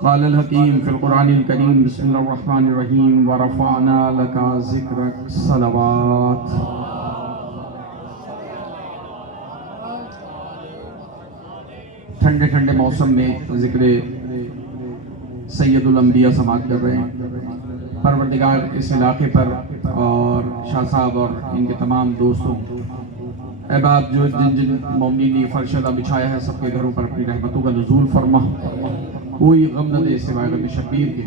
قال الحکیم فی القرآن الکریم بسم اللہ الرحمن الرحیم ورفعنا لک ذکرک صلوات. ٹھنڈے ٹھنڈے موسم میں ذکر سید الانبیاء سماعت کر رہے ہیں. پروردگار اس علاقے پر اور شاہ صاحب اور ان کے تمام دوستوں احباب جو جن جن مومنین نے فرشدہ بچھایا ہے سب کے گھروں پر اپنی رحمتوں کا نزول فرما. کوئی غم نہ دے سوائے غم شبیر کے.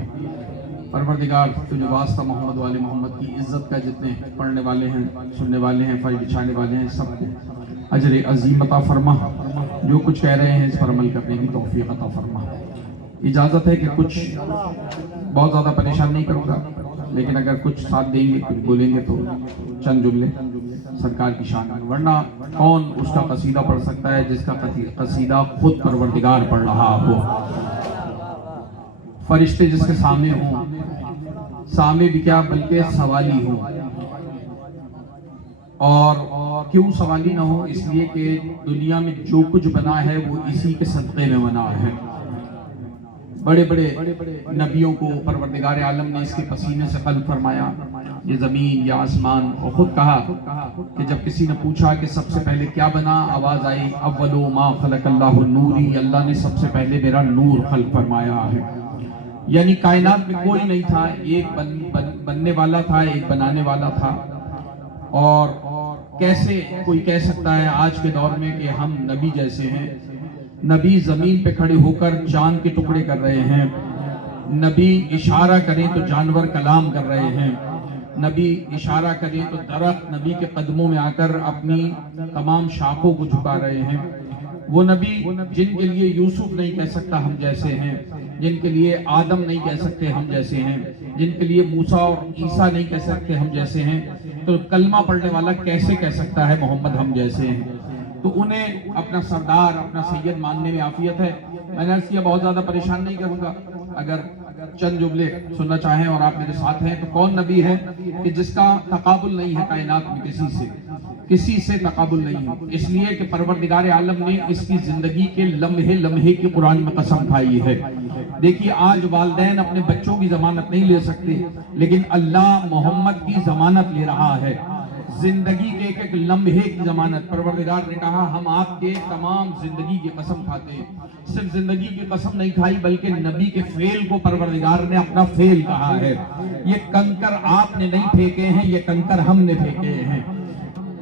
پروردگار تجھے واسطہ محمد والے محمد کی عزت کا جتنے پڑھنے والے ہیں سننے والے ہیں فرش بچھانے والے ہیں سب کو اجر عظیم عطا فرما. جو کچھ کہہ رہے ہیں اس پر عمل کرنے کی توفیق عطا فرما. اجازت ہے کہ کچھ بہت زیادہ پریشان نہیں کروں گا لیکن اگر کچھ ساتھ دیں گے کچھ بولیں گے تو چند جملے سرکار کی شان میں. ورنہ کون اس کا قصیدہ پڑھ سکتا ہے جس کا قصیدہ خود پروردگار پڑھ رہا ہو. فرشتے جس کے سامنے ہوں, سامنے بھی کیا بلکہ سوالی ہوں. اور کیوں سوالی نہ ہو؟ اس لیے کہ دنیا میں جو کچھ بنا ہے وہ اسی کے صدقے میں بنا ہے. بڑے بڑے نبیوں کو پروردگار عالم نے اس کے پسینے سے خلق فرمایا. یہ زمین یا آسمان, اور خود کہا کہ جب کسی نے پوچھا کہ سب سے پہلے کیا بنا, آواز آئی اولو ما خلق اللہ النوری, اللہ نے سب سے پہلے میرا نور خلق فرمایا ہے. یعنی کائنات میں کوئی نہیں تھا, ایک بننے والا تھا, ایک بنانے والا تھا. اور کیسے کوئی کہہ سکتا ہے آج کے دور میں کہ ہم نبی جیسے ہیں؟ نبی زمین پہ کھڑے ہو کر چاند کے ٹکڑے کر رہے ہیں. نبی اشارہ کریں تو جانور کلام کر رہے ہیں. نبی اشارہ کریں تو درخت نبی کے قدموں میں آ کر اپنی تمام شاخوں کو جھکا رہے ہیں. وہ نبی جن کے لیے یوسف نہیں کہہ سکتا ہم جیسے ہیں, جن کے لیے آدم نہیں کہہ سکتے ہم جیسے ہیں, جن کے لیے موسیٰ اور عیسیٰ نہیں کہہ سکتے ہم جیسے ہیں, تو کلمہ پڑھنے والا کیسے کہہ سکتا ہے محمد ہم جیسے ہیں؟ تو انہیں اپنا سردار اپنا سید ماننے میں عافیت ہے. میں نے عرض کیا بہت زیادہ پریشان نہیں کروں گا. اگر چند جملے سننا چاہیں اور آپ میرے ساتھ ہیں تو کون نبی ہے کہ جس کا تقابل نہیں ہے کائنات میں کسی سے تقابل نہیں ہے؟ اس لیے کہ پروردگار عالم نے اس کی زندگی کے لمحے لمحے کی قرآن میں قسم کھائی ہے. دیکھیے آج والدین اپنے بچوں کی ضمانت نہیں لے سکتے لیکن اللہ محمد کی ضمانت لے رہا ہے. زندگی کے ایک ایک لمحے کی ضمانت. پروردگار نے کہا ہم آپ کے تمام زندگی کی قسم کھاتے ہیں. صرف زندگی کی قسم نہیں کھائی بلکہ نبی کے فعل کو پروردگار نے اپنا فعل کہا ہے. یہ کنکر آپ نے نہیں پھینکے ہیں, یہ کنکر ہم نے پھینکے ہیں.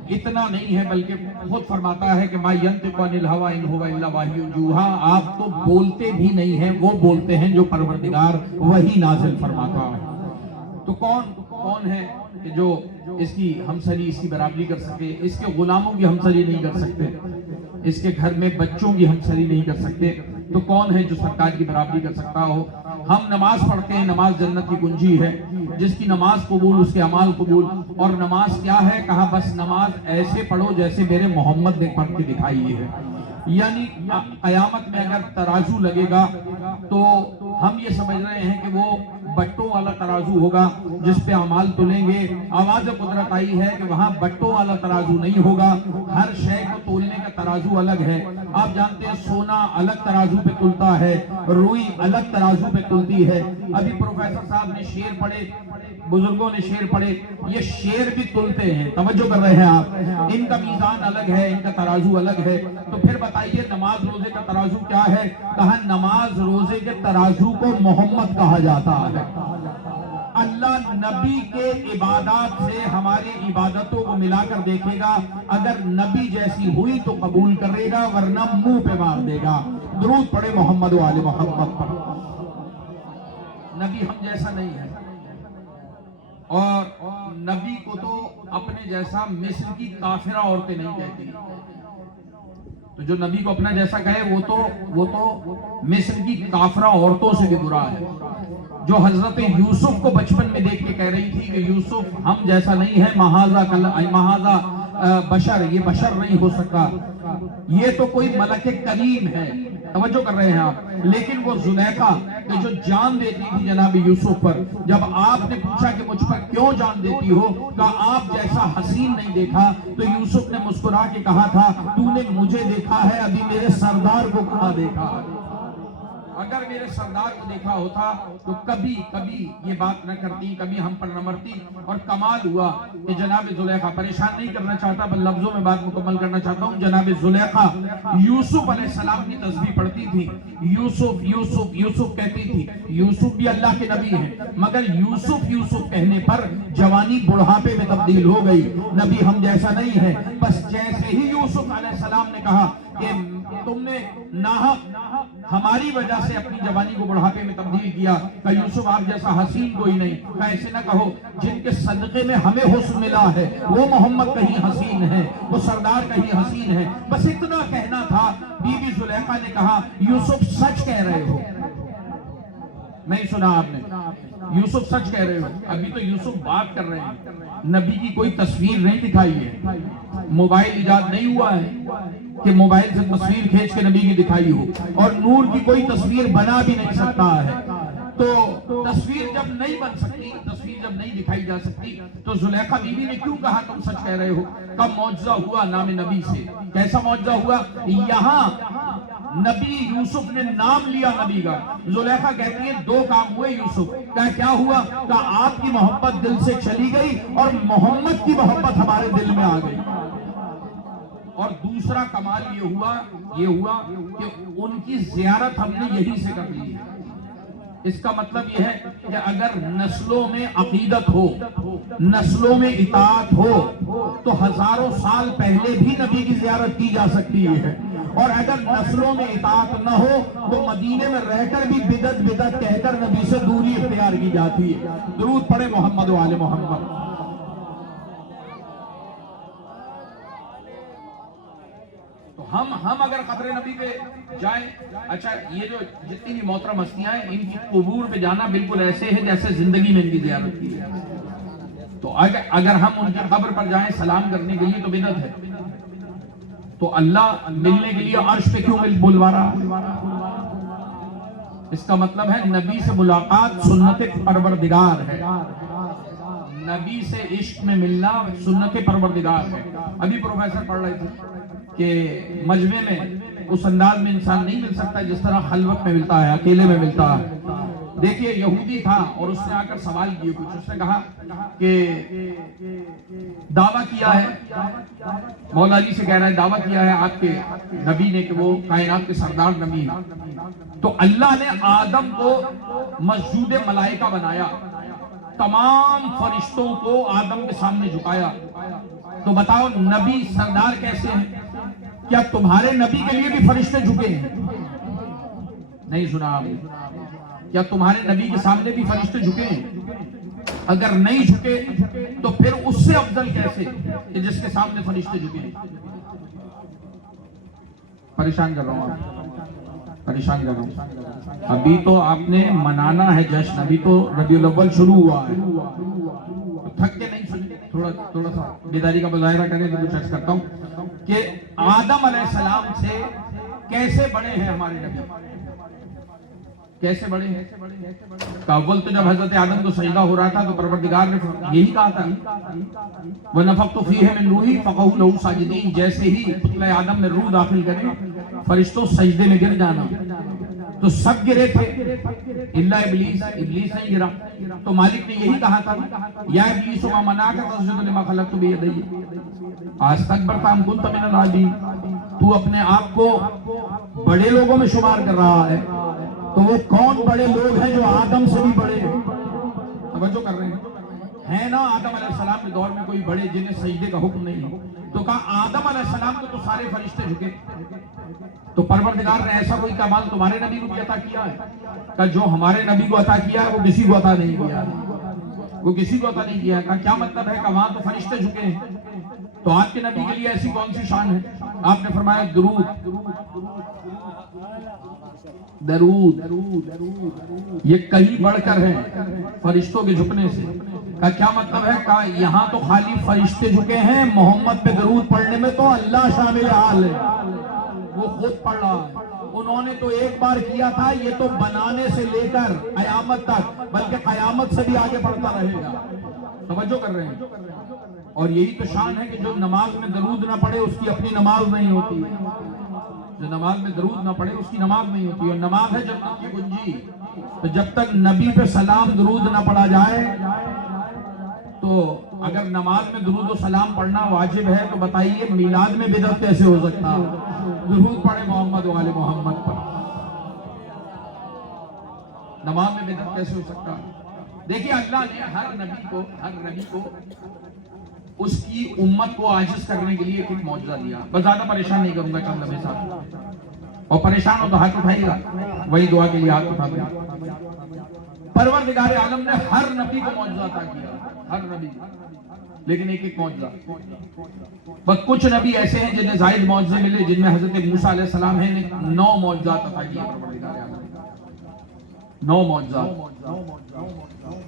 اتنا نہیں ہے بلکہ خود فرماتا ہے کہ ما ینطق عن الہوی ان هو الا وحی یوحی. آپ تو بولتے بھی نہیں ہیں, وہ بولتے ہیں جو پروردگار وہی نازل فرماتا ہے. تو کون ہے کہ جو اس کی ہمسری اس کی برابری کر سکے؟ اس کے غلاموں کی ہمسری نہیں کر سکتے, اس کے گھر میں بچوں کی ہمسری نہیں کر سکتے. تو کون ہے جو سرکار کی برابری کر سکتا ہو؟ ہم نماز پڑھتے ہیں, نماز جنت کی کنجی ہے. جس کی نماز قبول اس کے اعمال قبول. اور نماز کیا ہے؟ کہا بس نماز ایسے پڑھو جیسے میرے محمد نے پڑھ کے دکھائی ہے. یعنی قیامت میں اگر ترازو لگے گا تو ہم یہ سمجھ رہے ہیں کہ وہ بٹوں والا ترازو ہوگا جس پہ اعمال تلیں گے. آواز قدرت آئی ہے کہ وہاں بٹوں والا ترازو نہیں ہوگا. ہر شے کو تولنے کا ترازو الگ ہے. آپ جانتے ہیں سونا الگ ترازو پہ تلتا ہے, روئی الگ ترازو پہ تلتی ہے. ابھی پروفیسر صاحب نے شعر پڑھے, بزرگوں نے شعر پڑھے, یہ شعر بھی تلتے ہیں. توجہ کر رہے ہیں آپ؟ ان کا میزان الگ ہے, ان کا ترازو الگ ہے. تو پھر بتائیے نماز روزے کا ترازو کیا ہے؟ کہا نماز روزے کے ترازو کو محمد کہا جاتا ہے. اللہ نبی کے عبادات سے ہماری عبادتوں کو ملا کر دیکھے گا. اگر نبی جیسی ہوئی تو قبول کرے گا ورنہ منہ پہ مار دے گا. درود پڑھے محمد و آل محمد پر. نبی ہم جیسا نہیں ہے, اور نبی کو تو اپنے جیسا مصر کی کافرہ عورتیں نہیں کہتی. تو جو نبی کو اپنا جیسا کہے وہ تو مصر کی کافرہ عورتوں سے بھی برا ہے. جو حضرت یوسف کو بچپن میں دیکھ کے کہہ رہی تھی کہ یوسف ہم جیسا نہیں ہے, مہاذا بشر, یہ بشر نہیں ہو سکتا, یہ تو کوئی ملک کریم ہے. توجہ کر رہے ہیں آپ؟ لیکن وہ زلیخا کہ جو جان دیتی تھی جناب یوسف پر, جب آپ نے پوچھا کہ مجھ پر کیوں جان دیتی ہو, کہا آپ جیسا حسین نہیں دیکھا. تو یوسف نے مسکرا کے کہا تھا تو نے مجھے دیکھا ہے, ابھی میرے سردار کو کہاں دیکھا. اگر میرے سردار کو دیکھا ہوتا تو کبھی کبھی یہ بات نہ کرتی، کبھی ہم پر نہ مرتی. اور کمال ہوا کہ جناب زلیخا، پریشان نہیں کرنا چاہتا بل لفظوں میں بات مکمل کرنا چاہتا ہوں، جناب زلیخا یوسف علیہ السلام کی تسبیح پڑھتی تھی. یوسف یوسف یوسف کہتی تھی. یوسف بھی اللہ کے نبی ہیں، مگر یوسف یوسف کہنے پر جوانی بڑھاپے میں تبدیل ہو گئی. نبی ہم جیسا نہیں ہے. بس جیسے ہی یوسف علیہ السلام نے کہا کہ تم نے ناحق ہماری وجہ سے اپنی جوانی کو بڑھاپے میں تبدیل کیا، کہ یوسف آپ جیسا حسین کوئی نہیں. کہ ایسے نہ کہو، جن کے صدقے میں ہمیں حسن ملا ہے وہ محمد کہیں حسین ہے، وہ سردار کہیں حسین ہے. بس اتنا کہنا تھا. بی بی زلیخا نے کہا یوسف سچ کہہ رہے ہو. نہیں سنا آپ نے؟ یوسف سچ کہہ رہے ہو. ابھی تو یوسف بات کر رہے ہیں، نبی کی کوئی تصویر نہیں دکھائی ہے. موبائل ایجاد نہیں ہوا ہے کہ موبائل سے تصویر کھینچ کے نبی کی دکھائی ہو، اور نور کی کوئی تصویر بنا بھی نہیں سکتا ہے. تو تصویر جب نہیں بن سکتی، تصویر جب نہیں دکھائی جا سکتی، تو زلیخا بیوی نے کیوں کہا تم سچ کہہ رہے ہو؟ کب معجزہ ہوا نام نبی سے. کیسا معجزہ ہوا؟ یہاں نبی یوسف نے نام لیا نبی کا. زلیخا کہتی ہے دو کام ہوئے یوسف کا. کیا ہوا؟ کہ آپ کی محبت دل سے چلی گئی اور محمد کی محبت ہمارے دل میں آ گئی. اور دوسرا کمال یہ ہوا کہ ان کی زیارت ہم نے یہی سے کر لی. اس کا مطلب یہ ہے کہ اگر نسلوں میں عقیدت ہو، نسلوں میں اطاعت ہو، تو ہزاروں سال پہلے بھی نبی کی زیارت کی جا سکتی ہے. اور اگر نسلوں میں اطاعت نہ ہو تو مدینے میں رہ کر بھی بدعت کہہ کر نبی سے دوری اختیار کی جاتی ہے. درود پڑھے محمد و آل محمد. ہم اگر قبر نبی پہ جائیں، اچھا یہ جو جتنی بھی محترم ہستیاں ہیں ان کی قبور پہ جانا بالکل ایسے ہے جیسے زندگی میں ان کی زیارت کی ہے. تو اگر ہم ان کی قبر پر جائیں سلام کرنے کے لیے تو بدعت ہے. تو اللہ ملنے کے لیے عرش پہ کیوں بلوا رہا؟ اس کا مطلب ہے نبی سے ملاقات سنت پروردگار ہے. نبی سے عشق میں ملنا سنت پروردگار ہے. ابھی پروفیسر پڑھ رہے تھے کہ مجمع میں اس انداز میں انسان نہیں مل سکتا جس طرح خلوت میں ملتا ہے، اکیلے میں ملتا ہے. دیکھیے یہودی تھا اور اس نے آ کر سوال کیے کچھ. اس نے کہا کہ دعویٰ کیا ہے، مولا علی سے کہہ رہا ہے دعویٰ کیا ہے آپ کے نبی نے کہ وہ کائنات کے سردار نبی ہیں. تو اللہ نے آدم کو مسجود ملائکہ بنایا، تمام فرشتوں کو آدم کے سامنے جھکایا. تو بتاؤ نبی سردار کیسے ہیں؟ کیا تمہارے نبی کے لیے بھی فرشتے جھکے ہیں؟ نہیں سنا آپ نے؟ کیا تمہارے نبی کے سامنے بھی فرشتے جھکے ہیں؟ اگر نہیں جھکے تو پھر اس سے افضل کیسے کہ جس کے سامنے فرشتے جھکے ہیں؟ پریشان کر رہا ہوں، پریشان کر رہا ہوں. ابھی تو آپ نے منانا ہے جشن، ابھی تو ربیع الاول شروع ہوا ہے. تھک کے نہیں سنتے، تھوڑا سا بیداری کا مظاہرہ کریں تو کچھ عرض کرتا ہوں کہ آدم علیہ السلام سے کیسے بڑے ہیں ہمارے نبی؟ کیسے بڑے ہیں؟ اول تو جب حضرت آدم کو سجدہ ہو رہا تھا تو پروردگار نے یہی کہا تھا وَنَفَخْتُ فِيهِ مِن رُوحِي فَقَعُوا لَهُ سَاجِدِينَ. جیسے ہی پتلہ آدم میں روح داخل کرے فرشتوں سجدے میں گر جانا. تو سب گرے تھے الا ابلیس، ابلیس نہیں گرا. تو مالک نے یہی کہا تھا یا ابلیس ما منعک تسجد لما خلقت بیدی استکبرت ام کنت من العالین. تو اپنے آپ کو بڑے لوگوں میں شمار کر رہا ہے، تو وہ کون بڑے لوگ ہیں جو آدم سے بھی بڑے ہیں؟ توجہ کر رہے ہیں نا؟ آدم علیہ السلام کے دور میں کوئی بڑے جنہیں سجدے کا حکم نہیں ہے. تو کہا آدم علیہ السلام کو تو سارے فرشتے جھکے. تو پروردگار نے ایسا کوئی کمال تمہارے نبی کو بھی عطا کیا ہے کہ جو ہمارے نبی کو عطا کیا ہے وہ کسی کو عطا نہیں کیا ہے، وہ کسی کو عطا نہیں کیا ہے. کیا مطلب ہے کہ وہاں تو فرشتے جھکے ہیں، تو آپ کے نبی کے لیے ایسی کون سی شان ہے؟ آپ نے فرمایا درود، درود یہ کہیں بڑھ کر ہے فرشتوں کے جھکنے سے. کا کیا مطلب ہے کہ یہاں تو خالی فرشتے جھکے ہیں، محمد پہ درود پڑھنے میں تو اللہ شامل حال ہے، وہ خود پڑھ رہا ہے. انہوں نے تو ایک بار کیا تھا، یہ تو بنانے سے لے کر قیامت تک، بلکہ قیامت سے بھی آگے بڑھتا رہے گا. توجہ کر رہے ہیں؟ اور یہی تو شان ہے کہ جو نماز میں درود نہ پڑھے اس کی اپنی نماز نہیں ہوتی. جو نماز میں درود نہ پڑھے اس کی نماز نہیں ہوتی، اور نماز ہے جنت کی کنجی۔ تو جب تک نبی پہ سلام درود نہ پڑھا جائے، تو اگر نماز میں درود و سلام پڑھنا واجب ہے تو بتائیے میلاد میں بدعت کیسے ہو سکتا؟ درود پڑھے محمد و آل محمد پر، نماز میں بدعت کیسے ہو سکتا؟ دیکھیے اللہ نے ہر نبی کو اس کی امت کو عاجز کرنے کے لیے ایک معجزہ دیا۔ بس زیادہ پریشان نہیں کروں گا چند نبی صاحب، اور پریشان ہو تو ہاتھ اٹھائیے گا، وہی دعا کے لیے ہاتھ اٹھا دیں۔ پروردگار عالم نے ہر نبی کو معجزہ عطا کیا، ہر نبی، لیکن ایک ایک معجزہ۔ بس کچھ نبی ایسے ہیں جنہیں زائد معجزے ملے، جن میں حضرت موسیٰ علیہ السلام نے 9 معجزات عطا کیے پروردگار عالم نے، 9 معجزات۔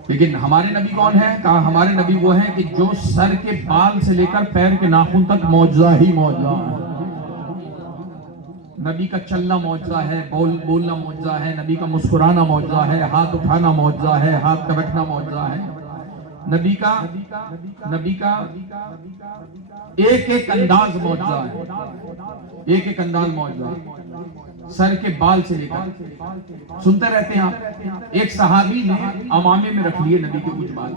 لیکن ہمارے نبی کون ہیں؟ کہا ہمارے نبی وہ ہیں کہ جو سر کے بال سے لے کر پیر کے ناخن تک معجزہ ہی معجزہ ہے۔ نبی کا چلنا معجزہ ہے، بولنا معجزہ ہے، نبی کا مسکرانا معجزہ ہے، ہاتھ اٹھانا معجزہ ہے، ہاتھ کا رکھنا معجزہ ہے، نبی کا ایک ایک انداز معجزہ ہے، ایک ایک انداز معجزہ ہے، سر کے بال سے لے کر۔ سنتے رہتے ہیں آپ، ایک صحابی نے امامے میں رکھ لیے نبی کے کچھ بال،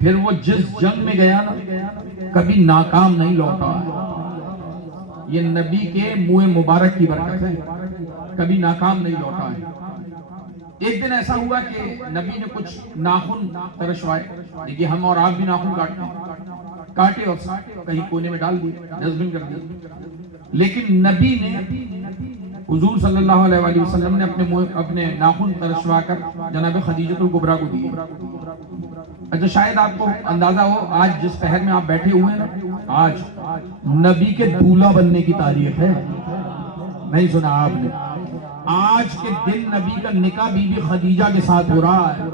پھر وہ جس جنگ میں گیا نا کبھی ناکام نہیں لوٹا۔ یہ نبی کے منہ مبارک کی برکت ہے، کبھی ناکام نہیں لوٹا ہے۔ ایک دن ایسا ہوا کہ نبی نے کچھ ناخن ترشوائے، دیکھیے ہم اور آپ بھی ناخن کاٹے اور کہیں کونے میں ڈال دیے، ڈسٹبن کر دیے، لیکن نبی نے حضور صلی اللہ علیہ وآلہ وسلم نے اپنے ناخن ترشوا کر جناب خدیجہ الکبریٰ کو دیے۔ اچھا شاید آپ کو اندازہ ہو آج جس پہر میں آپ بیٹھے ہوئے ہیں، آج نبی کے دولہا بننے کی تاریخ ہے، نہیں سنا آپ نے؟ آج کے دن نبی کا نکاح بی بی خدیجہ کے ساتھ ہو رہا ہے،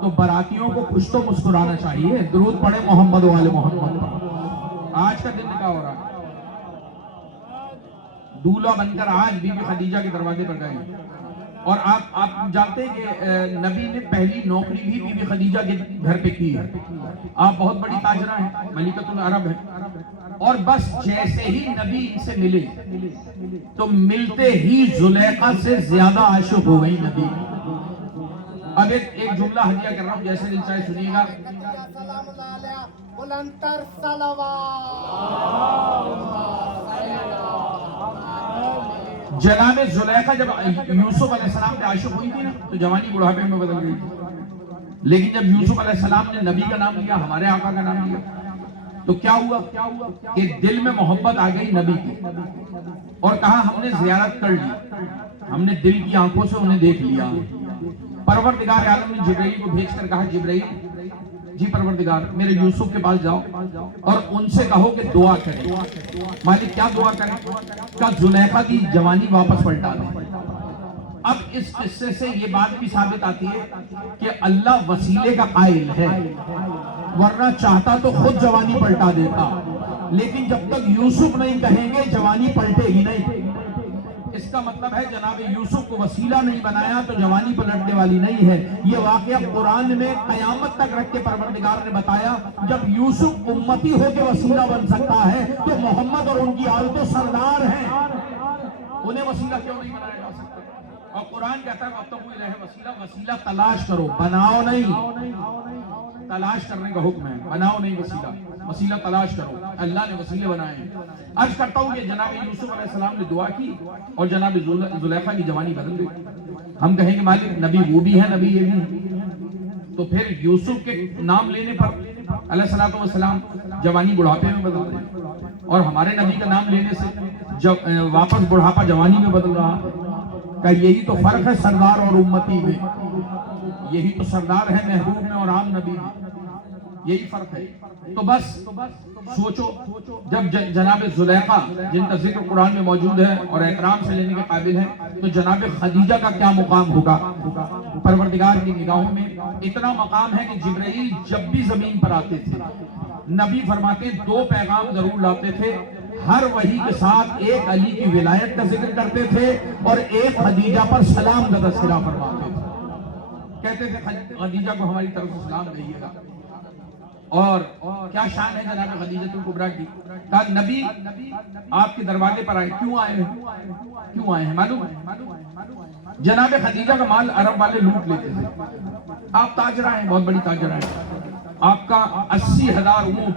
تو براتیوں کو کچھ تو مسکرانا چاہیے، درود پڑھے محمد و آل محمد پر۔ آج کا دن نکاح ہو رہا ہے، دولہا بن کر آج بی بی خدیجہ کے دروازے پر گئے۔ اور آپ جانتے ہیں کہ نبی نے پہلی نوکری بھی بی بی خدیجہ کے گھر پہ کی ہے۔ آپ بہت بڑی تاجرہ ہیں، ملکۃ العرب ہے، اور بس جیسے ہی نبی ان سے ملے تو ملتے ہی زلیخا سے زیادہ عاشق ہو گئی نبی۔ اب ایک جملہ ہدیہ کر رہا ہوں، جیسے دل چاہے سنیے گا۔ جناب زلیخا جب یوسف علیہ السلام پہ عاشق ہوئی تھی نا تو جوانی بڑھاپے میں بدل گئی تھی، لیکن جب یوسف علیہ السلام نے نبی کا نام لیا، ہمارے آقا کا نام لیا، تو کیا ہوا کہ دل میں محبت آ گئی نبی کی، اور کہا ہم نے زیارت کر لی، ہم نے دل کی آنکھوں سے انہیں دیکھ لیا۔ پروردگار عالم نے جبرائیل کو بھیج کر کہا جبرائیل جی پروردگار میرے یوسف کے پاس جاؤ اور ان سے کہو کہ دعا کریں۔ مالک کیا دعا کریں؟ کہ زلیخا کی جوانی واپس پلٹا دیں۔ اب اس قصے سے یہ بات بھی ثابت آتی ہے کہ اللہ وسیلے کا قائل ہے، ورنہ چاہتا تو خود جوانی پلٹا دیتا، لیکن جب تک یوسف نہیں کہیں گے جوانی پلٹے ہی نہیں۔ اس کا مطلب ہے جناب یوسف کو وسیلہ نہیں بنایا تو جوانی پلٹنے والی نہیں ہے۔ یہ واقعہ قرآن میں قیامت تک رکھ کے پروردگار نے بتایا، جب یوسف امتی ہو کے وسیلہ بن سکتا ہے تو محمد اور ان کی آل تو سردار ہیں، انہیں وسیلہ کیوں نہیں بنایا جا سکتا؟ اور قرآن کہتا ہے وَابْتَغُوا إِلَيْهِ وَسِيلَةً، وسیلہ تلاش کرو، بناؤ نہیں، تلاش کرنے کا حکم ہے، بناؤ نہیں وسیلہ، وسیلہ تلاش کرو۔ اللہ نے وسیلے بنائے ہیں۔ عرض کرتا ہوں کہ جناب یوسف علیہ السلام نے دعا کی اور جناب زلیخا کی جوانی بدل گئی۔ ہم کہیں گے مالک نبی وہ بھی ہے، نبی یہ بھی ہے، تو پھر یوسف کے نام لینے پر علیہ السلام جوانی بڑھاپے میں بدل گئی، اور ہمارے نبی کا نام لینے سے واپس بڑھاپا جوانی میں بدل رہا۔ کہ یہی تو فرق ہے سردار اور امتی میں، یہی تو سردار ہے محبوب میں اور عام نبی میں، یہی فرق ہے۔ تو بس سوچو جب جناب زلیخا جن کا ذکر قرآن میں موجود ہے اور احترام سے لینے کے قابل ہے، تو جناب خدیجہ کا کیا مقام ہوگا پروردگار کی نگاہوں میں؟ اتنا مقام ہے کہ جبرائیل جب بھی زمین پر آتے تھے نبی فرماتے 2 پیغام ضرور لاتے تھے، ہر وحی کے ساتھ ایک علی کی ولایت کا ذکر کرتے تھے اور ایک خدیجہ پر سلام کا تذکرہ فرماتے تھے، کہتے تھے خدیجہ کو ہماری طرف سے سلام کہیے گا۔ اور کیا شان ہے جناب خدیجہ الکبریٰ کی. کہا نبی آپ کے دروازے پر آئے, کیوں آئے ہیں معلوم ہے؟ جناب خدیجہ کا مال عرب والے لوٹ لیتے تھے. آپ تاجرہ ہیں, بہت بڑی تاجرہ ہیں. آپ کا 80,000 اونٹ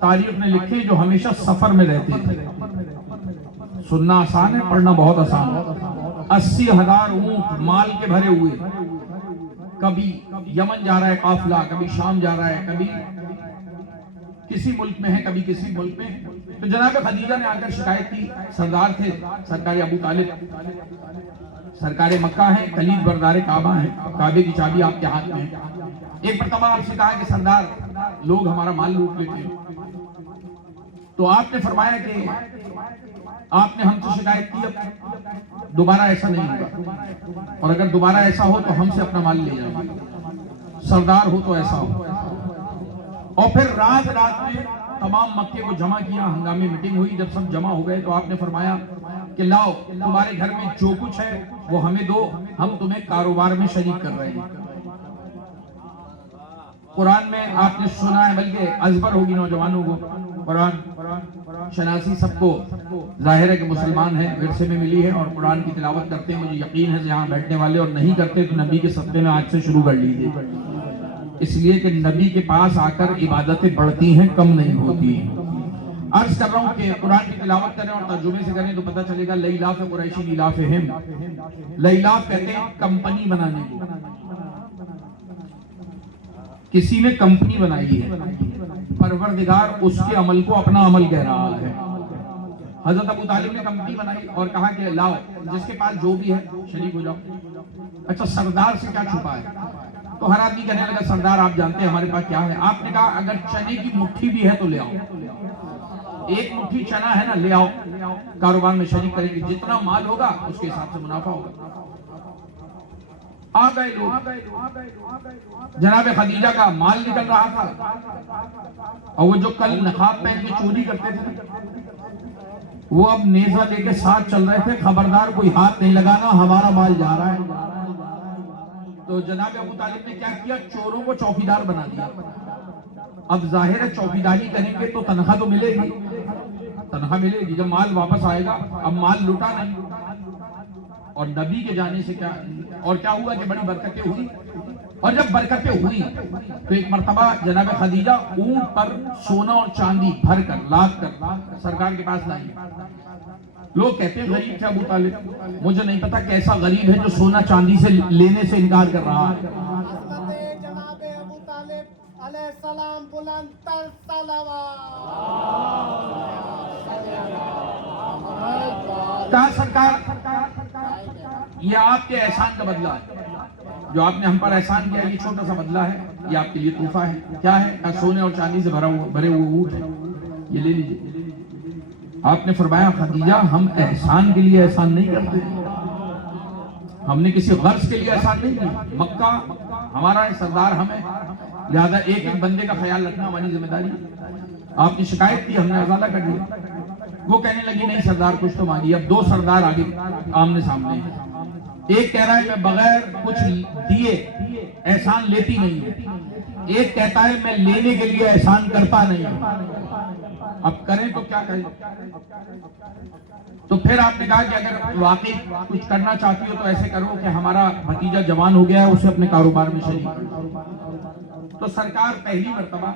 تاریخ نے لکھے جو ہمیشہ سفر میں رہتے تھے. سننا آسان ہے, پڑھنا بہت آسان ہے. 80,000 اونٹ مال کے بھرے ہوئے, کبھی یمن جا رہا ہے قافلہ, کبھی شام جا رہا ہے, کبھی کسی ملک میں ہے, کبھی کسی ملک میں. تو جناب خدیجہ نے آ کر شکایت کی. سردار تھے سرکار ابو طالب, سرکار مکہ ہیں, خلیج بردار کعبہ ہیں, کعبے کی چابی آپ کے ہاتھ میں ہے. ایک مرتبہ آپ سے کہا کہ سردار لوگ ہمارا مال لوٹ لیتے ہیں. تو آپ نے فرمایا کہ آپ نے ہم سے شکایت کی, اب دوبارہ ایسا نہیں ہوگا, اور اگر دوبارہ ایسا ہو تو ہم سے اپنا مال لے جائیں. سردار ہو تو ایسا ہو. اور پھر رات میں تمام مکے کو جمع کیا, ہنگامی میٹنگ ہوئی. جب سب جمع ہو گئے تو آپ نے فرمایا کہ لاؤ تمہارے گھر میں جو کچھ ہے وہ ہمیں دو, ہم تمہیں کاروبار میں شریک کر رہے ہیں. قرآن میں آپ نے سنا ہے, بلکہ ازبر ہوگی نوجوانوں کو, قرآن شناسی سب کو ظاہر ہے کہ مسلمان ہیں, ورثے میں ملی ہے اور قرآن کی تلاوت کرتے ہیں. مجھے یقین ہے یہاں بیٹھنے والے اور نہیں کرتے تو نبی کے صدقے میں آج سے شروع کر لیجیے, اس لیے کہ نبی کے پاس آ کر عبادتیں بڑھتی ہیں, کم نہیں ہوتی. عرض کر رہا ہوں کہ قرآن کی تلاوت کریں اور ترجمے سے کریں تو پتہ چلے گا. لإلاف قریش إیلافہم, لإلاف کہتے ہیں کمپنی بنانے کو. کسی نے کمپنی بنائی ہے, پروردگار اس کے عمل کو اپنا عمل کہہ رہا ہے. حضرت ابو طالب نے کمپنی بنائی اور کہا کہ لاؤ جس کے پاس جو بھی ہے شریک ہو جاؤ. اچھا سردار سے کیا چھپا ہے؟ تو ہر آدمی کہنے لگا سردار آپ جانتے ہیں ہمارے پاس کیا ہے. آپ نے کہا اگر چنے کی مٹھی بھی ہے تو لے آؤ, ایک مٹھی چنا ہے نا, لے آؤ, کاروبار میں شریک کریں گے, جتنا مال ہوگا اس کے حساب سے منافع ہوگا. آ گئے لوگ, جناب خدیجہ کا مال نکل رہا تھا, اور وہ جو کل نقاب پہن کے چوری کرتے تھے وہ اب نیزہ لے کے ساتھ چل رہے تھے. خبردار کوئی ہاتھ نہیں لگانا, ہمارا مال جا رہا ہے. تو جناب ابو طالب نے کیا کیا, چوروں کو چوکیدار بنا دیا. اب ظاہر ہے چوکیداری کریں گے تو تنخواہ تو ملے گی, تنخواہ ملے گی جب مال واپس آئے گا. اب مال لوٹا نہیں, اور نبی کے جانے سے کیا, اور کیا ہوا کہ بڑی برکتیں ہوئی. اور جب برکتیں ہوئی تو ایک مرتبہ جناب خدیجہ اونٹ پر سونا اور چاندی بھر کر لاد کر سرکار کے پاس لائی. لوگ کہتے ہیں غریب تھے ابو طالب, مجھے نہیں پتا کیسا غریب ہے جو سونا چاندی سے لینے سے انکار کر رہا ہے. جناب ابو طالب علیہ السلام بلند تر صلوات. کہا سرکار یہ آپ کے احسان کا بدلہ ہے, جو آپ نے ہم پر احسان کیا, یہ چھوٹا سا بدلہ ہے, یہ آپ کے لیے تحفہ ہے. کیا ہے؟ کہا سونے اور چاندی سے بھرے ہوئے اونٹ ہے, یہ لے لیجیے. آپ نے فرمایا خدیجہ ہم احسان کے لیے احسان نہیں کرتے, ہم نے کسی غرض کے لیے احسان نہیں کیا. مکہ ہمارا ہے, سردار ہم ہے, لہذا ایک ایک بندے کا خیال رکھنا ہماری ذمہ داری. آپ نے شکایت کی, ہم نے ازالہ کر لیا. وہ کہنے لگی نہیں سردار کچھ تو مانگی. اب دو سردار آگے آمنے سامنے, ایک کہہ رہا ہے میں بغیر کچھ دیے احسان لیتی نہیں ہوں, ایک کہتا ہے میں لینے کے لیے احسان کرتا نہیں ہوں. اب کریں تو کیا کریں؟ تو پھر آپ نے کہا کہ اگر واقعی کچھ کرنا چاہتی ہو تو ایسے کرو کہ ہمارا بھتیجا جوان ہو گیا ہے, اسے اپنے کاروبار میں شریک کرو. تو سرکار پہلی مرتبہ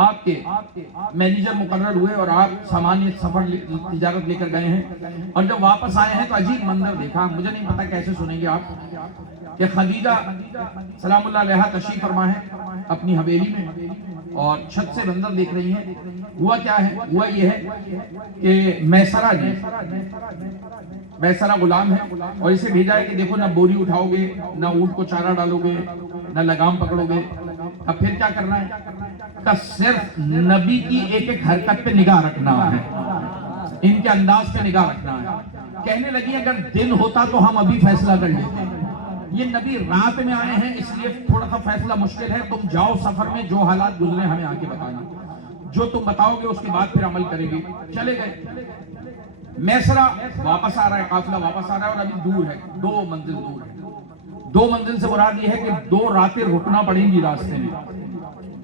آپ کے مینیجر مقرر ہوئے اور آپ سامان سفر تجارت لے کر گئے ہیں. اور جب واپس آئے ہیں تو عجیب منظر دیکھا, مجھے نہیں پتا کیسے سنیں گے آپ, کہ خدیجہ سلام اللہ علیہا تشریف فرما ہے اپنی حویلی میں اور چھت سے منظر دیکھ رہی ہیں. ہوا کیا ہے؟ ہوا یہ ہے کہ میسرہ نے, میسرہ غلام ہے اور اسے بھیجا ہے کہ دیکھو نہ بوری اٹھاؤ گے, نہ اونٹ کو چارہ ڈالو گے, نہ لگام پکڑو گے. اب پھر کیا کرنا ہے؟ کہ صرف نبی کی ایک ایک حرکت پہ نگاہ رکھنا ہے, ان کے انداز پہ نگاہ رکھنا ہے. کہنے لگی اگر دن ہوتا تو ہم ابھی فیصلہ کر لیتے, یہ نبی رات میں آئے ہیں اس لیے تھوڑا سا فیصلہ مشکل ہے. تم جاؤ سفر میں, جو حالات گزرے ہمیں آ کے بتانا, جو تم بتاؤ گے اس کے بعد پھر عمل کریں گے. چلے گئے. میسرہ واپس آ رہا ہے, قافلہ واپس آ رہا ہے اور ابھی دور ہے, 2 منزل دور ہے. 2 منزل سے مراد یہ ہے کہ 2 راتیں رکنا پڑیں گی راستے میں.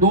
2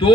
2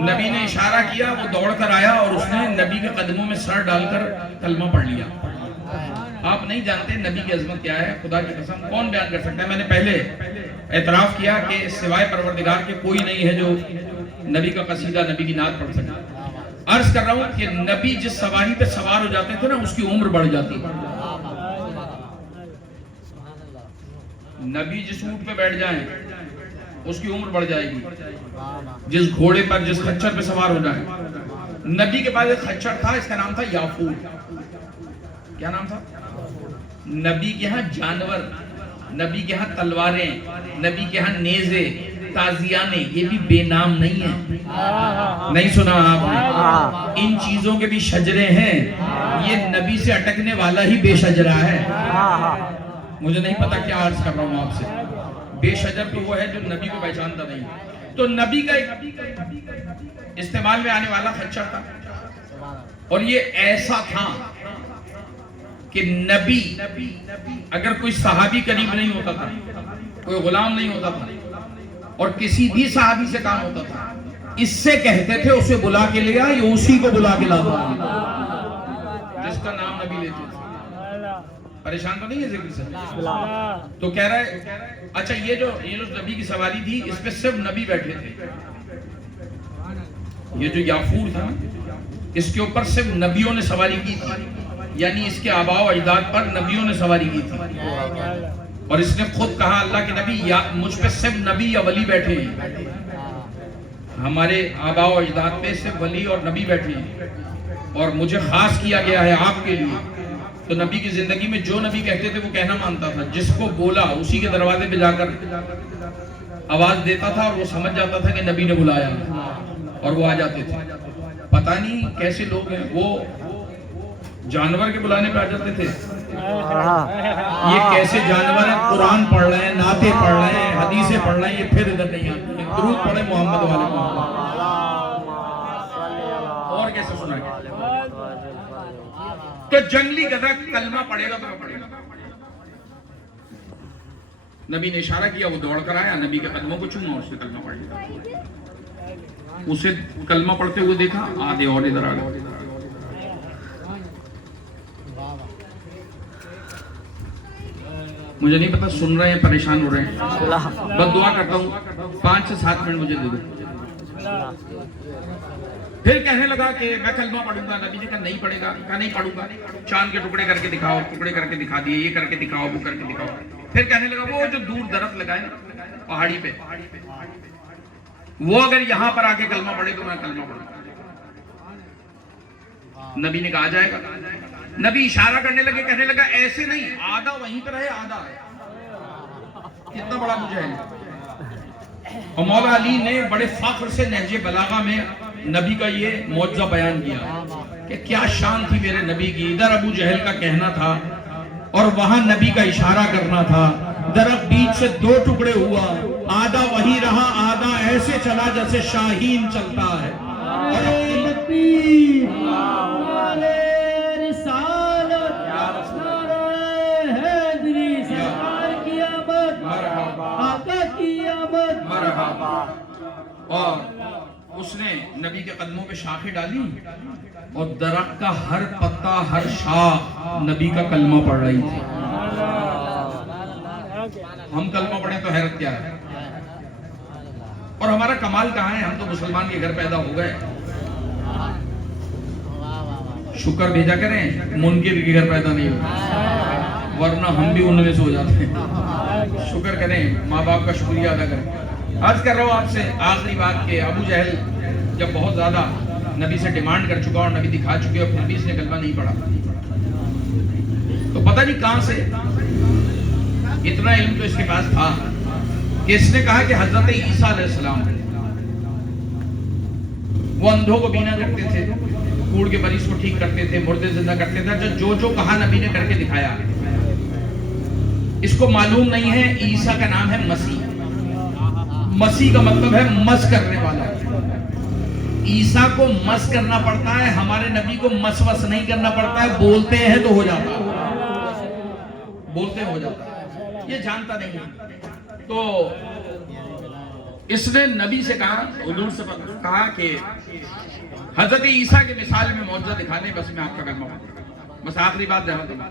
نبی نے اشارہ کیا، وہ دوڑ کر آیا اور اس نے نبی کے قدموں میں سر ڈال کر کلمہ پڑھ لیا۔ آپ نہیں جانتے نبی کی عظمت کیا ہے، خدا کی قسم کون بیان کر سکتا ہے۔ میں نے پہلے اعتراف کیا کہ سوائے پروردگار کے کوئی نہیں ہے جو نبی کا قصیدہ، نبی کی نعت پڑھ سکتا۔ عرض کر رہا ہوں کہ نبی جس سواری پہ سوار ہو جاتے تھے نا، اس کی عمر بڑھ جاتی۔ نبی جس اونٹ پہ بیٹھ جائیں اس کی عمر بڑھ جائے گی، جس گھوڑے پر، جس خچر پہ سوار ہو جائیں۔ نبی کے پاس ایک خچر تھا، اس کا نام تھا یافور۔ کیا نام تھا؟ نبی کے ہاں جانور، نبی کے ہاں تلواریں، نبی کے ہاں نیزے، تازیانے، یہ بھی بے نام نہیں ہیں۔ نہیں سنا آپ نے؟ ان چیزوں کے بھی شجرے ہیں، یہ نبی سے اٹکنے والا ہی بے شجرہ ہے۔ مجھے نہیں پتا کیا عرض کر رہا ہوں آپ سے۔ بے شجر تو وہ ہے جو نبی کو پہچانتا نہیں۔ تو نبی کا ایک استعمال میں آنے والا خچر تھا، اور یہ ایسا تھا کہ نبی اگر کوئی صحابی قریب نہیں ہوتا تھا، کوئی غلام نہیں ہوتا تھا، اور کسی بھی صحابی سے کام ہوتا تھا، اس سے کہتے تھے اسے بلا کے لیا، یا اسی کو بلا کے لاتا جس کا نام نبی لیتے تھے۔ پریشان تو نہیں ہے ذکر سے؟ تو کہہ رہا ہے اچھا یہ جو نبی کی سواری تھی، اس پہ صرف نبی بیٹھے تھے۔ یہ جو یافور تھا اس کے اوپر صرف نبیوں نے سواری کی تھی، یعنی اس کے آباء و اجداد پر نبیوں نے سواری کی تھی۔ اور اس نے خود کہا اللہ کے نبی، یا مجھ پہ صرف نبی یا ولی بیٹھے ہیں، ہمارے آباء و اجداد پہ صرف ولی اور نبی بیٹھے ہیں، اور مجھے خاص کیا گیا ہے آپ کے لیے۔ تو نبی کی زندگی میں جو نبی کہتے تھے وہ کہنا مانتا تھا، جس کو بولا اسی کے دروازے پہ جا کر آواز دیتا تھا، اور وہ سمجھ جاتا تھا کہ نبی نے بلایا، اور وہ آ جاتے تھے۔ پتہ نہیں کیسے لوگ ہیں، وہ جانور کے بلانے پہ آ جاتے تھے۔ یہ کیسے جانور ہیں، قرآن پڑھ رہے ہیں، نعتیں پڑھ رہے ہیں، حدیثیں پڑھ رہے ہیں، یہ پھر ادھر نہیں آتے۔ درود پڑھے محمد والے محمد، اور کیسے سنا گیا؟ تو جنگلی گدھا کلمہ پڑھے گا تو پڑھے گا۔ نبی نے اشارہ کیا، وہ دوڑ کر آیا، نبی کے قدموں کو چوما، اس سے کلمہ پڑھ لیا۔ اسے کلمہ پڑھتے ہوئے دیکھا، آدھے اور ادھر آ گئے۔ مجھے نہیں پتا سن رہے ہیں پریشان ہو رہے ہیں، بس دعا کرتا ہوں 5 سے 7 منٹ مجھے دے دو۔ پھر کہنے لگا کہ میں کلمہ پڑھوں گا۔ نبی نے کہا نہیں پڑھے گا، کہا نہیں پڑھوں گا، چاند کے ٹکڑے کر کے دکھاؤ، ٹکڑے کر کے دکھا دیے، یہ کر کے دکھاؤ، وہ کر کے دکھاؤ۔ پھر کہنے لگا وہ جو دور درخت لگائے نا پہاڑی پہ، وہ اگر یہاں پر آ کے کلمہ پڑھے تو میں کلمہ پڑھوں گا۔ نبی نے کہا آ جائے گا۔ نبی اشارہ کرنے لگے، کہنے لگا ایسے نہیں، آدھا وہیں پر ہے، آدھا ہے۔ کتنا بڑا مجھے ہے۔ اور مولا علی نے بڑے فخر سے نہج بلاغہ میں نبی کا یہ معجزہ بیان کیا کہ کیا شان تھی میرے نبی کی۔ ادھر ابو جہل کا کہنا تھا اور وہاں نبی کا اشارہ کرنا تھا۔ درخت بیچ سے 2 ٹکڑے ہوا، آدھا وہی رہا، آدھا ایسے چلا جیسے شاہین چلتا ہے۔ اور اس نے نبی کے قدموں پہ شاخیں ڈالی، اور درخت کا ہر پتا، ہر شاخ نبی کا کلمہ پڑھ رہی تھی۔ ہم کلمہ پڑھیں تو حیرت کیا ہے؟ اور ہمارا کمال کہاں ہے؟ ہم تو مسلمان کے گھر پیدا ہو گئے۔ شکر بھیجا کریں منکر کے گھر پیدا نہیں ہو، ورنہ ہم بھی ان میں سے ہو جاتے ہیں۔ شکر کریں، ماں باپ کا شکریہ ادا کریں۔ عرض کر رہا ہوں آپ سے آخری بات کہ ابو جہل جب بہت زیادہ نبی سے ڈیمانڈ کر چکا اور نبی دکھا چکے اور پھر بھی اس نے کلمہ نہیں پڑھا، تو پتہ نہیں کہاں سے اتنا علم تو اس کے پاس تھا کہ اس نے کہا کہ حضرت عیسیٰ علیہ السلام وہ اندھوں کو بینا کرتے تھے، کوڑ کے مریض کو ٹھیک کرتے تھے، مردے زندہ کرتے تھے، جو کہا نبی نے کر کے دکھایا۔ اس کو معلوم نہیں ہے عیسیٰ کا نام ہے مسیح۔ مسیح کا مطلب ہے مس کرنے والا۔ عیسیٰ کو مس کرنا پڑتا ہے، ہمارے نبی کو مس وس نہیں کرنا پڑتا ہے، بولتے ہیں تو ہو جاتا ہے، بولتے ہو جاتا ہے، یہ جانتا نہیں ہے۔ تو اس نے نبی سے کہا، حضور سے کہا کہ حضرت عیسیٰ کے مثال میں معجزہ دکھانے، بس میں آپ کا کلمہ پڑھوں گا، بس آخری بات رحمت اللہ۔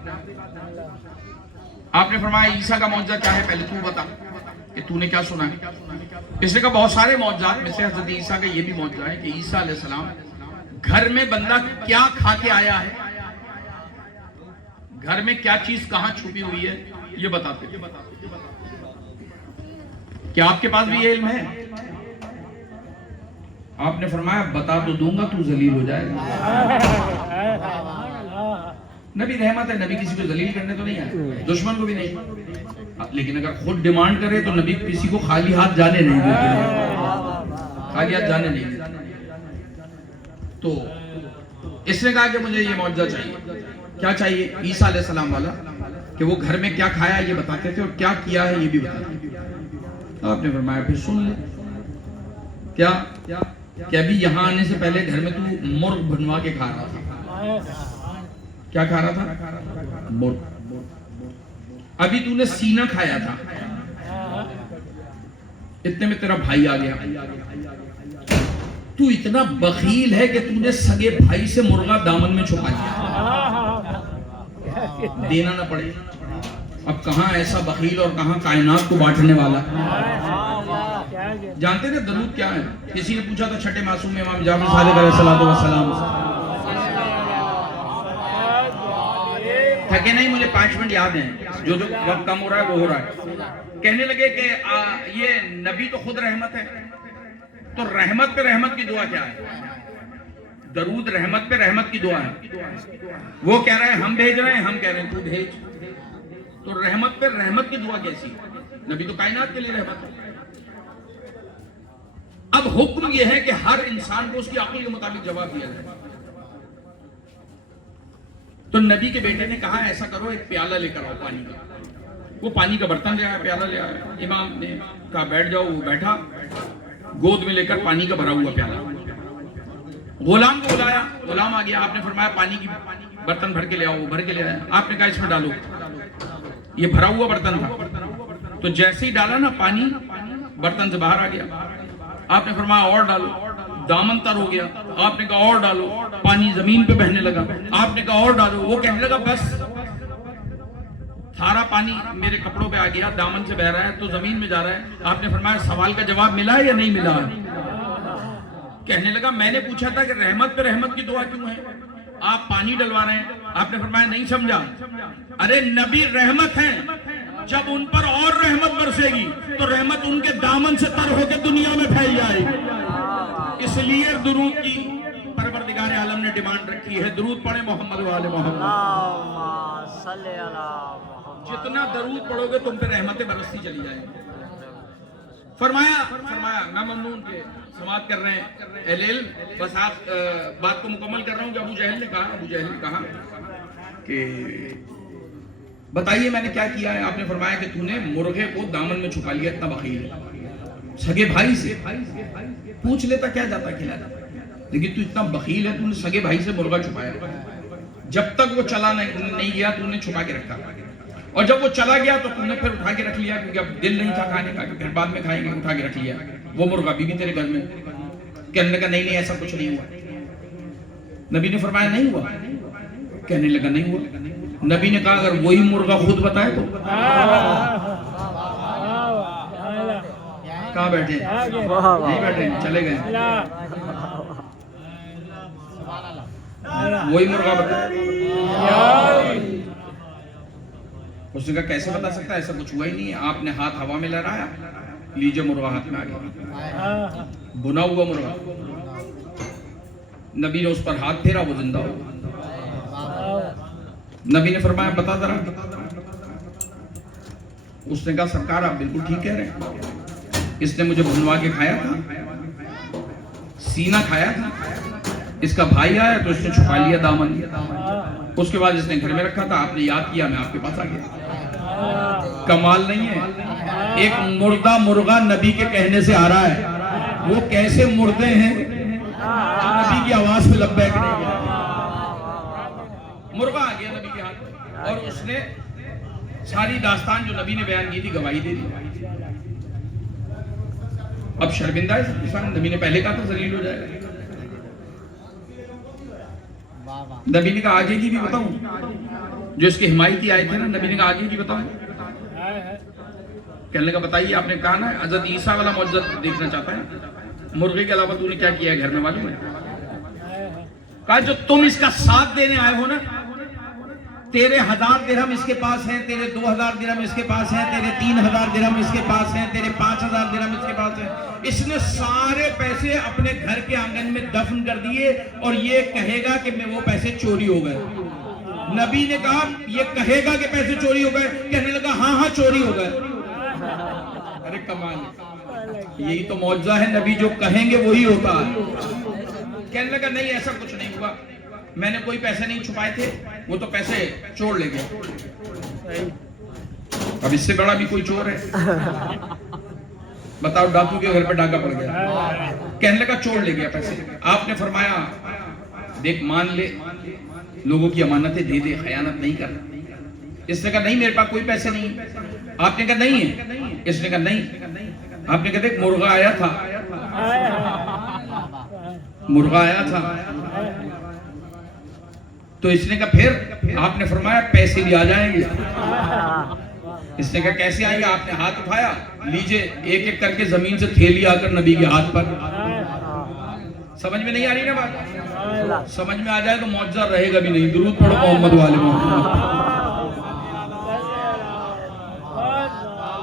آپ نے فرمایا عیسیٰ کا معجزہ کیا ہے، پہلے تو بتا کہ تو نے کیا سنا ہے۔ اس نے کہا بہت سارے معجزات میں سے حضرت عیسیٰ کا یہ بھی معجزہ ہے کہ عیسیٰ علیہ السلام گھر میں بندہ کیا کھا کے آیا ہے، گھر میں کیا چیز کہاں چھپی ہوئی ہے یہ بتاتے ہیں۔ کیا آپ کے پاس بھی یہ علم ہے؟ آپ نے فرمایا بتا تو دوں گا، تو ذلیل ہو جائے گا۔ نبی رحمت ہے، نبی کسی کو ذلیل کرنے تو نہیں ہے، دشمن کو بھی نہیں، لیکن اگر خود ڈیمانڈ کرے تو نبی کسی کو خالی ہاتھ جانے نہیں دیتے، خالی ہاتھ جانے نہیں دیتے۔ تو اس نے کہا کہ مجھے یہ معجزہ چاہیے۔ کیا چاہیے؟ عیسیٰ علیہ السلام والا، کہ وہ گھر میں کیا کھایا یہ بتاتے تھے اور کیا کیا ہے یہ بھی بتاتے تھے۔ آپ نے فرمایا پھر سن لے، کیا کہ ابھی یہاں آنے سے پہلے گھر میں تو مرغ بنوا کے کھا رہا تھا۔ کیا کھا رہا تھا؟ مرغ۔ ابھی تو نے سینہ کھایا تھا، اتنے میں تیرا بھائی آ گیا۔ تو اتنا بخیل ہے کہ تو نے سگے بھائی سے مرغا دامن میں چھپا لیا، دینا نہ پڑے۔ اب کہاں ایسا بخیل اور کہاں کائنات کو بانٹنے والا۔ جانتے تھے درود کیا ہے؟ کسی نے پوچھا تھا چھٹے معصوم امام جعفر صادق علیہ السلام سے، تھکے نہیں، مجھے 5 منٹ یاد ہیں، جو وقت کم ہو رہا ہے وہ ہو رہا ہے۔ کہنے لگے کہ یہ نبی تو خود رحمت ہے، تو رحمت پہ رحمت کی دعا کیا ہے؟ درود رحمت پہ رحمت کی دعا ہے۔ وہ کہہ رہے ہیں ہم بھیج رہے ہیں، ہم کہہ رہے ہیں تو بھیج۔ تو رحمت پہ رحمت کی دعا کیسی؟ نبی تو کائنات کے لیے رحمت ہے۔ اب حکم یہ ہے کہ ہر انسان کو اس کی عقل کے مطابق جواب دیا جائے۔ تو نبی کے بیٹے نے کہا ایسا کرو، ایک پیالہ لے کر آؤ پانی کا۔ وہ پانی کا برتن لے آیا، پیالہ لے آیا۔ امام نے کہا بیٹھ جاؤ، وہ بیٹھا، گود میں لے کر پانی کا بھرا ہوا پیالہ۔ غلام کو بلایا، غلام آ گیا۔ آپ نے فرمایا پانی کی برتن بھر کے لے آؤ، وہ بھر کے لے آیا۔ آپ نے کہا اس میں ڈالو، یہ بھرا ہوا برتن تھا۔ تو جیسے ہی ڈالا نا پانی برتن سے باہر آ گیا۔ آپ نے فرمایا اور ڈالو، دامن تر ہو گیا۔ آپ نے کہا اور ڈالو، پانی زمین پہ بہنے لگا۔ آپ نے کہا اور ڈالو، وہ کہنے لگا بس، سارا پانی میرے کپڑوں پہ آ گیا، دامن سے بہ رہا ہے تو زمین میں جا رہا ہے۔ آپ نے فرمایا سوال کا جواب ملا یا نہیں ملا؟ کہنے لگا میں نے پوچھا تھا کہ رحمت پہ رحمت کی دعا کیوں ہے، آپ پانی ڈلوا رہے ہیں۔ آپ نے فرمایا نہیں سمجھا، ارے نبی رحمت ہیں، جب ان پر اور رحمت برسے گی تو رحمت ان کے دامن سے تر ہو کے دنیا میں پھیل جائے گی۔ اس لیے درود کی پروردگار عالم نے ڈیمانڈ رکھی ہے، درود پڑھیں محمد و آل محمد۔ جتنا درود پڑھو گے تم پہ رحمتیں برستی چلی جائیں گی۔ فرمایا میں ممنون کے سماعت کر رہے ہیں اہل علم، بس آپ بات کو مکمل کر رہا ہوں کہ ابو جہل نے کہا کہ بتائیے میں نے کیا کیا ہے؟ آپ نے فرمایا کہ تو نے مرغے کو دامن میں چھپا لیا، اتنا بخیل ہے۔ سگے بھائی سے پوچھ لیتا کیا جاتا کھلا جاتا، لیکن تو اتنا بخیل ہے، تو نے سگے بھائی سے مرغا چھپایا، جب تک وہ چلا نہیں گیا تو نے چھپا کے رکھا، اور جب وہ چلا گیا تو تم نے پھر اٹھا کے رکھ لیا، کیونکہ اب دل نہیں تھا کھانے کا، پھر بعد میں کھائیں گے، اٹھا کے رکھ لیا وہ مرغا بھی تیرے گھر میں۔ کہنے لگا نہیں ایسا کچھ نہیں ہوا۔ نبی نے فرمایا نہیں ہوا، کہنے لگا نہیں ہوا۔ نبی نے کہا اگر وہی مرغا خود بتائے تو کہاں بیٹھے؟ نہیں بیٹھے، چلے گئے۔ وہی مرغا بتائے۔ اس نے کہا کیسے بتا سکتا ہے، ایسا کچھ ہوا ہی نہیں ہے۔ آپ نے ہاتھ ہوا میں لہرایا، لیجئے مرغا ہاتھ میں آ گیا، بنا ہوا مرغا۔ نبی نے اس پر ہاتھ پھیرا، وہ زندہ ہو گیا۔ نبی نے فرمایا بتا ذرا۔ اس نے کہا سرکار آپ بالکل ٹھیک کہہ رہے ہیں، اس نے مجھے بھنوا کے کھایا تھا، سینہ کھایا تھا، اس کا بھائی آیا تو اس نے چھپا لیا دامن، اس کے بعد اس نے گھر میں رکھا تھا، آپ نے یاد کیا، میں آپ کے پاس آ گیا۔ کمال نہیں ہے، ایک مردہ مرغا نبی کے کہنے سے آ رہا ہے، وہ کیسے مردے ہیں نبی کی آواز پہ لبیک نہیں گیا۔ مرغا آ گیا نبی کے ہاتھ میں، اور اس نے ساری داستان جو نبی نے بیان کی تھی گواہی دے دی۔ اب شرمندہ ہے سب کسان. نبی نے پہلے کہا تھا ذلیل ہو جائے گا. نبی نے کہا آگے کی بھی بتاؤں. جو اس کے حمایتی آئے تھے نا, نبی نے کہا آگے کی بتاؤں. کہنے لگا بتائیے. آپ نے کہا نا حضرت عیسیٰ والا معجزہ دیکھنا چاہتا ہے, مرغے کے علاوہ تو نے کیا کیا ہے گھر میں معلوم ہے؟ کہا جو تم اس کا ساتھ دینے آئے ہو نا, تیرے 1000 درہم اس کے پاس ہیں, تیرے 2000 درہم اس کے پاس ہیں, تیرے 3000 درہم اس کے پاس ہیں, تیرے 5000 درہم اس کے پاس ہیں. اس نے سارے پیسے اپنے گھر کے آنگن میں دفن کر دیے اور یہ کہے گا کہ میں وہ پیسے چوری ہو گئے. نبی نے کہا یہ کہے گا کہ پیسے چوری ہو گئے. کہنے لگا ہاں ہاں چوری ہو گئے. ارے کمال, یہی تو معجزہ ہے. نبی جو کہیں گے وہی ہوتا ہے. کہنے لگا نہیں ایسا کچھ نہیں ہوا, میں نے کوئی پیسے نہیں چھپائے تھے, وہ تو پیسے چور لے گئے. اب اس سے بڑا بھی کوئی چور ہے؟ بتاؤ, ڈاکو کے گھر پہ ڈاکہ پڑ گیا. کہنے لگا چور لے گیا پیسے. آپ نے فرمایا دیکھ مان لے, لوگوں کی امانتیں دے دے, خیانت نہیں کر. اس نے کہا نہیں میرے پاس کوئی پیسے نہیں. آپ نے کہا نہیں ہے. اس نے کہا نہیں. آپ نے کہا دیکھ مرغا آیا تھا, مرغا آیا تھا. تو اس نے کہا پھر؟ آپ نے فرمایا پیسے بھی آ جائیں گے. اس نے کہا کیسے آئیں گے؟ آپ نے ہاتھ اٹھایا, لیجئے ایک ایک کر کے زمین سے تھیلی آ کر نبی کے ہاتھ پر. سمجھ میں نہیں آ رہی نا بات؟ سمجھ میں آ جائے تو معجزہ رہے گا بھی نہیں. درود پڑھو محمد والے محمد.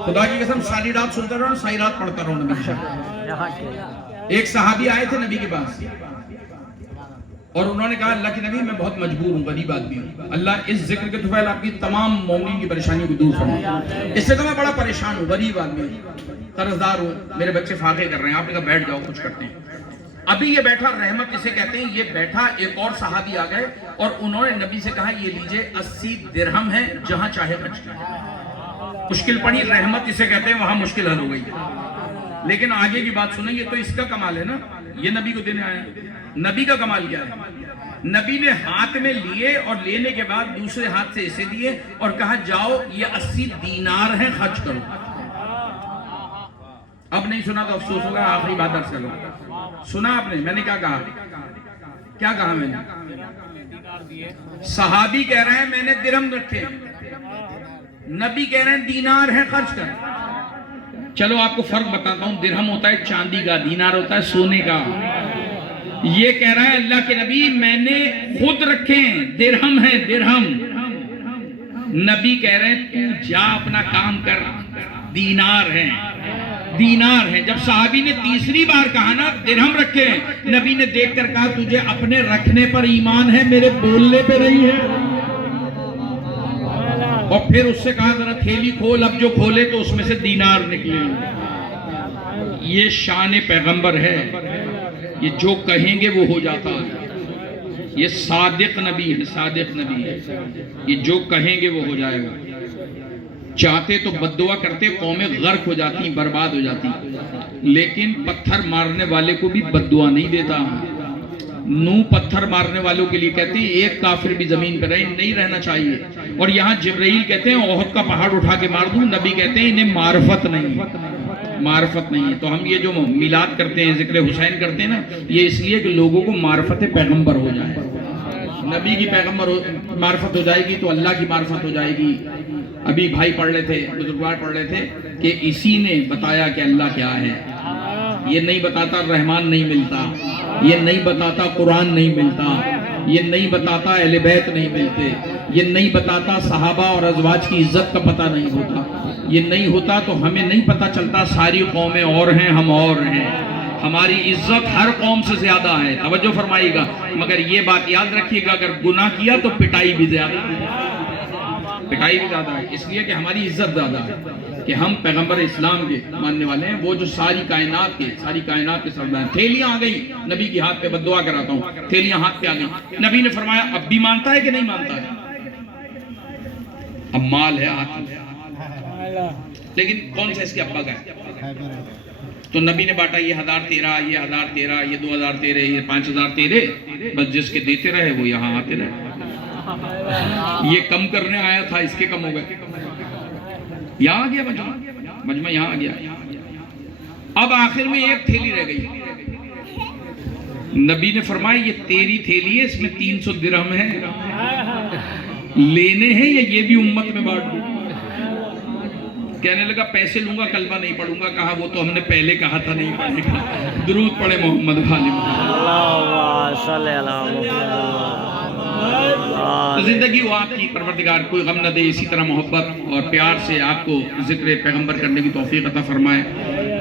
خدا کی قسم ساری رات سنتا رہا, ساری رات پڑھتا رہا نبی شاہ. ایک صحابی آئے تھے نبی کے پاس اور انہوں نے کہا اللہ کے نبی میں بہت مجبور ہوں, غریب آدمی ہوں, اللہ اس ذکر کے طفیل آپ کی تمام مومنین کی پریشانی کو دور فرمائے. اس سے تو میں بڑا پریشان ہوں, غریب آدمی ہوں, قرضدار ہوں, میرے بچے فاقے کر رہے ہیں. آپ نے کہا بیٹھ جاؤ کچھ کرتے ہیں. ابھی یہ بیٹھا, رحمت اسے کہتے ہیں, یہ بیٹھا ایک اور صحابی آ گئے اور انہوں نے نبی سے کہا یہ لیجئے 80 درہم ہے, جہاں چاہے خرچ کریں. مشکل پڑی, رحمت اسے کہتے ہیں, وہاں مشکل حل ہو گئی. لیکن آگے کی بات سنیں, یہ تو اس کا کمال ہے نا, یہ نبی کو دینے آیا. نبی کا کمال کیا ہے؟ نبی نے ہاتھ میں لیے اور لینے کے بعد دوسرے ہاتھ سے اسے دیے اور کہا جاؤ یہ 80 دینار ہیں, خرچ کرو. اب نہیں سنا تو افسوس ہوگا, آخری بات عرض کروں. سنا آپ نے میں نے کیا کہا؟ کیا کہا میں نے؟ صحابی کہہ رہے ہیں میں نے درہم رکھے, نبی کہہ رہے ہیں دینار ہیں, خرچ کر. چلو آپ کو فرق بتاتا ہوں. درہم ہوتا ہے چاندی کا, دینار ہوتا ہے سونے کا. یہ کہہ رہا ہے اللہ کے نبی میں نے خود رکھے ہیں, درہم ہیں درہم. نبی کہہ رہے ہیں تو جا اپنا کام کر, دینار ہیں دینار ہیں. جب صحابی نے تیسری بار کہا نا درہم رکھے ہیں, نبی نے دیکھ کر کہا تجھے اپنے رکھنے پر ایمان ہے, میرے بولنے پہ نہیں ہے. اور پھر اس سے کہا ذرا تھیلی کھول. اب جو کھولے تو اس میں سے دینار نکلے. یہ شان پیغمبر ہے, یہ جو کہیں گے وہ ہو جاتا ہے. یہ صادق نبی ہے, صادق نبی ہے. یہ جو کہیں گے وہ ہو جائے گا. چاہتے تو بددعا کرتے, قومیں غرق ہو جاتی, برباد ہو جاتی. لیکن پتھر مارنے والے کو بھی بددعا نہیں دیتا. نو پتھر مارنے والوں کے لیے کہتے ہیں ایک کافر بھی زمین پہ نہیں رہنا چاہیے. اور یہاں جبرائیل کہتے ہیں احد کا پہاڑ اٹھا کے مار دوں. نبی کہتے ہیں انہیں معرفت نہیں, معرفت نہیں ہے. تو ہم یہ جو میلاد کرتے ہیں, ذکر حسین کرتے ہیں نا, یہ اس لیے کہ لوگوں کو معرفت پیغمبر ہو جائے. نبی کی پیغمبر معرفت ہو جائے گی تو اللہ کی معرفت ہو جائے گی. ابھی بھائی پڑھ رہے تھے, بزرگوار پڑھ رہے تھے کہ اسی نے بتایا کہ اللہ کیا ہے. یہ نہیں بتاتا رحمان نہیں ملتا, یہ نہیں بتاتا قرآن نہیں ملتا, یہ نہیں بتاتا اہل بیت نہیں ملتے, یہ نہیں بتاتا صحابہ اور ازواج کی عزت کا پتہ نہیں ہوتا. یہ نہیں ہوتا تو ہمیں نہیں پتہ چلتا ساری قومیں اور ہیں, ہم اور ہیں. ہماری عزت ہر قوم سے زیادہ ہے. توجہ فرمائیے گا. مگر یہ بات یاد رکھیے گا اگر گناہ کیا تو پٹائی بھی زیادہ ہے, پٹائی بھی زیادہ ہے. اس لیے کہ ہماری عزت زیادہ ہے کہ ہم پیغمبر اسلام کے ماننے والے ہیں, وہ جو ساری کائنات کے سردار. تھیلیاں آ گئی نبی کی ہاتھ پہ, بددعا کراتا ہوں, تھیلیاں ہاتھ پہ آ گئی. نبی نے فرمایا اب بھی مانتا ہے کہ نہیں مانتا ہے؟ اب مال ہے ہاتھ میں, لیکن کون سا اس کے ابا کا ہے؟ تو نبی نے بانٹا, یہ 1000 تیرا, یہ 1000 تیرا, یہ 2000 تیرے, یہ 5000 تیرے. بس جس کے دیتے رہے وہ یہاں آتے رہے. یہ کم کرنے آیا تھا, اس کے کم ہو گئے. یہاں آ گیا مجمع, یہاں آ گیا. اب آخر میں ایک تھیلی رہ گئی. نبی نے فرمایا یہ تیری تھیلی ہے, اس میں 300 درہم ہے, لینے ہیں یا یہ بھی امت میں بانٹ دوں؟ کہنے لگا پیسے لوں گا, کلمہ نہیں پڑھوں گا. کہا وہ تو ہم نے پہلے کہا تھا نہیں پڑھے گا. درود پڑھے محمد غالب. تو زندگی وہ آپ کی پروردگار کوئی غم نہ دے, اسی طرح محبت اور پیار سے آپ کو ذکر پیغمبر کرنے کی توفیق عطا فرمائے,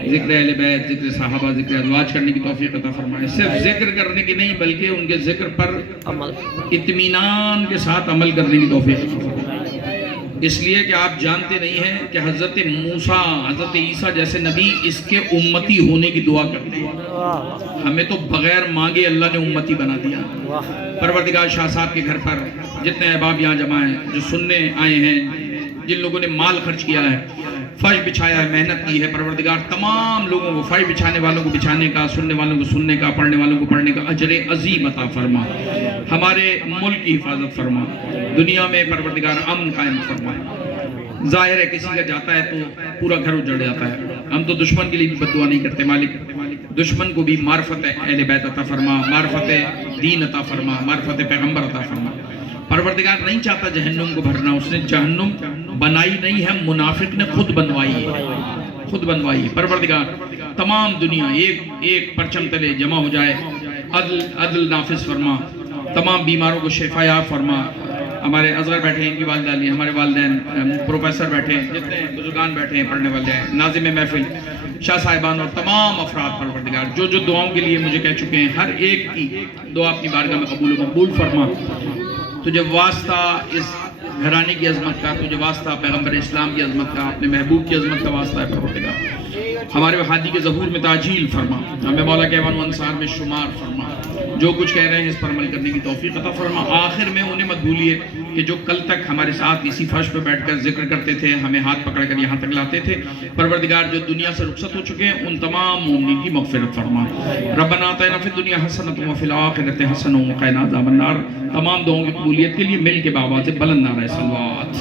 ذکر اہل بیت, ذکر صحابہ, ذکر ازواج کرنے کی توفیق عطا فرمائے. صرف ذکر کرنے کی نہیں بلکہ ان کے ذکر پر اطمینان کے ساتھ عمل کرنے کی توفیق عطا فرمائے. اس لیے کہ آپ جانتے نہیں ہیں کہ حضرت موسیٰ, حضرت عیسیٰ جیسے نبی اس کے امتی ہونے کی دعا کرتے ہیں. ہمیں تو بغیر مانگے اللہ نے امتی بنا دیا. پروردگار شاہ صاحب کے گھر پر جتنے احباب یہاں جمع ہیں, جو سننے آئے ہیں, جن لوگوں نے مال خرچ کیا ہے, فرش بچھایا ہے, محنت کی ہے, پروردگار تمام لوگوں کو, فرش بچھانے والوں کو بچھانے کا, سننے والوں کو سننے کا, پڑھنے والوں کو پڑھنے کا اجر عظیم عطا فرما. ہمارے ملک کی حفاظت فرما, دنیا میں پروردگار امن قائم فرمائے. ظاہر ہے کسی کا جاتا ہے تو پورا گھر اجڑ جاتا ہے. ہم تو دشمن کے لیے بھی بد دعا نہیں کرتے. مالک دشمن کو بھی معرفت اہل بیت عطا فرما, معرفت دین عطا فرما, معرفت پیغمبر عطا فرما. پروردگار نہیں چاہتا جہنم کو بھرنا, اس نے جہنم بنائی نہیں ہے, منافق نے خود بنوائی ہے, خود بنوائی ہے. پروردگار تمام دنیا ایک پرچم تلے جمع ہو جائے, عدل نافذ فرما, تمام بیماروں کو شفا یاب فرما. ہمارے اصغر بیٹھے ہیں, ان کی والدہ علی, ہمارے والدین, پروفیسر بیٹھے ہیں, جتنے بزرگان بیٹھے ہیں, پڑھنے والے ہیں, ناظم محفل, شاہ صاحبان اور تمام افراد پروردگار جو جو دعاؤں کے لیے مجھے کہہ چکے ہیں, ہر ایک کی دعا اپنی بارگاہ میں قبول و مقبول فرما. تجھے واسطہ اس گھرانے کی عظمت کا, تجھے واسطہ پیغمبر اسلام کی عظمت کا, اپنے محبوب کی عظمت کا واسطہ ہے پروردگار. ہمارے وحادی کے ظہور میں تاجیل فرما, ہمیں مولا کہوان و انصار میں شمار فرما. جو کچھ کہہ رہے ہیں اس پر عمل کرنے کی توفیق عطا فرما. آخر میں انہیں مت بھولیے کہ جو کل تک ہمارے ساتھ اسی فرش پہ بیٹھ کر ذکر کرتے تھے, ہمیں ہاتھ پکڑ کر یہاں تک لاتے تھے, پروردگار جو دنیا سے رخصت ہو چکے ہیں ان تمام مومنین کی مغفرت فرما. ربنا آتنا فی الدنیا حسنۃ وفی الآخرۃ حسنۃ وقنا عذاب النار. تمام دعاؤں کی قبولیت کے لیے مل کے بآواز بلند نعرہ صلوات.